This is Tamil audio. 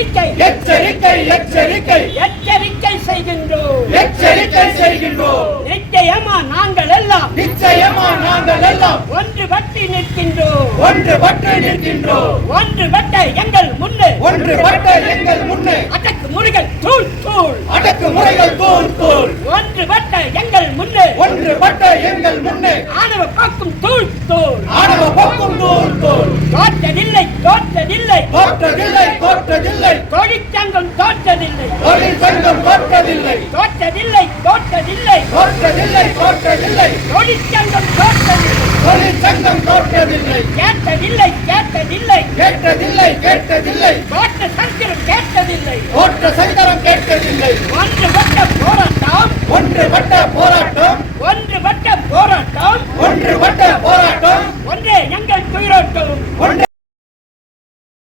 எச்சரிக்கை. எச்சரிக்கை எச்சரிக்கை. எச்சரிக்கை செய்கின்றோம். எச்சரிக்கை செய்கின்றோம். நிச்சயமா நாங்கள் எல்லாம் நிச்சயமா நாங்கள் எல்லாம் ஒன்றுபட்டு நிற்கின்றோம். ஒன்றுபட்டு நிற்கின்றோம். ஒன்றுபட்ட எங்கள் முன்னே. ஒன்றுபட்ட எங்கள் முன்னே. அடக்கு முருகன் தூள் தூள். அடக்குமுறைகள் தூள் தூள். ஒன்றுபட்ட எங்கள் முன்னே. ஒன்றுபட்ட எங்கள் முன்னே. ஆணவ பாக்கும் தூள் தூள். ஆணவ போக்கும் தூள் தூள். தோற்றதில்லை தோற்றதில்லை. தோற்றதில்லை தொழிற்சங்கம் தோற்றதில்லை தொழில் சங்கம் தோற்றதில்லை தோற்றதில்லை. தோற்றதில்லை தோற்றதில்லை. தொழிற்சங்கம் தோற்றதில்லை. தொழில் சங்கம் தோற்றதில்லை. கேட்டதில்லை கேட்டதில்லை. கேட்டதில்லை கேட்டதில்லை. தோற்ற சங்கிரம் கேட்டதில்லை. தோற்ற சங்கரம் கேட்டதில்லை. ஒன்றுபட்ட போராட்டம். ஒன்றுபட்ட போராட்டம். ஒன்றுபட்ட போராட்டம். ஒன்றுபட்ட போராட்டம்.